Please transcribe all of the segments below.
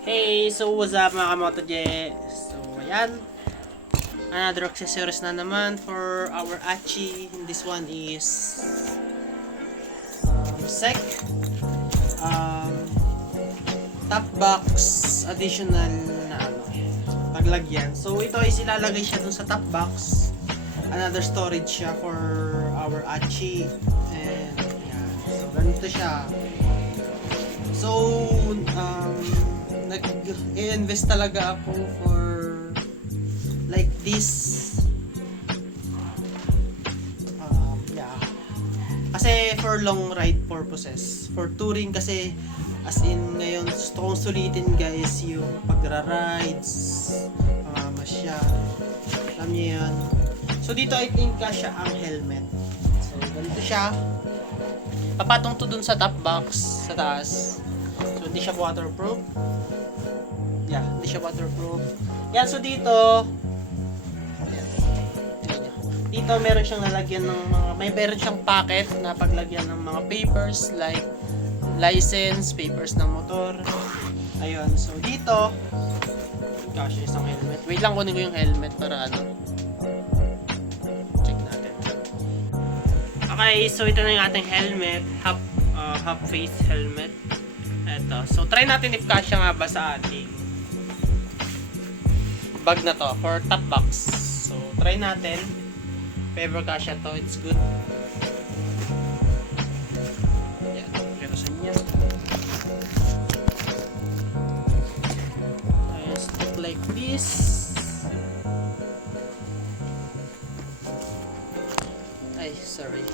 Hey, so what's up mga kamoto? So, ayan. Another accessories na naman for our Achi. And this one is um, SEC. Um, top box additional na ano, paglagyan. So, ito is ilalagay siya dun sa top box. Another storage siya for our Achi. And, yan. So, ganito siya. So, um, nag-invest talaga ako for like this. Um, yeah. Kasi for long ride purposes. For touring kasi as in ngayon gusto kong sulitin guys yung pagra-rides, mamamasyal. Alam niyo yan. So dito I think kasya ang helmet. So ganito siya. Papatong to dun sa top box sa taas. So hindi siya waterproof. Yeah, hindi siya waterproof. Yan, so dito. Dito meron siyang nalagyan ng mga may meron siyang packet na paglagyan ng mga papers like license, papers ng motor. Ayun, so dito Gosh, isang helmet. Wait lang kunin ko yung helmet para ano. Check natin. Okay, so ito na yung ating helmet. Half, uh, half face helmet. Ito. So, try natin if kasya nga ba sa ating bag na to for top box. So, try natin. Ever kasya to, it's good. Yan. Pero sa inyo. Ayan, stick like this. Ay, sorry.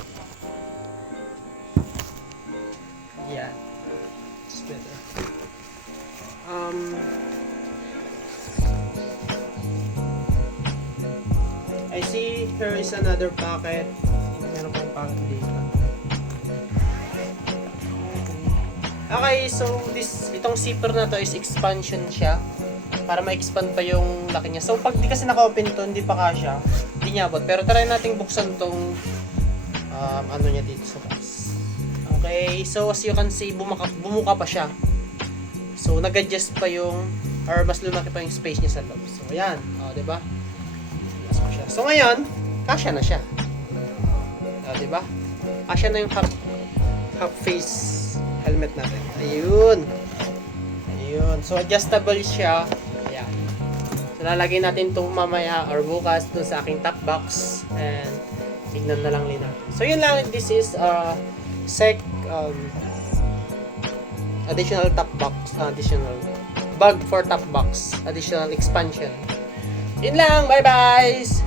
Yeah. It's better. I see here is another packet. Meron pang packet dito. Okay, so this itong zipper na to is expansion siya para ma-expand pa yung laki niya. So pag di kasi naka-open to, hindi pa kasya. Hindi niya abot. Pero try nating buksan tong um, ano niya dito sa taas. Okay, so as you can see, bumaka, bumuka pa siya. So nag-adjust pa yung or mas lumaki pa yung space niya sa loob. So ayan, oh, 'di ba? Yes pa siya. So ngayon, kasya na siya. Oh, 'di ba? Kasya na yung half half face helmet natin. Ayun. Ayun. So adjustable siya. Ayan. So lalagay natin 'to mamaya or bukas dun sa aking top box and tignan na lang din. So yun lang, this is uh sec um, additional top box, additional bag for top box, additional expansion. Yun lang, bye bye!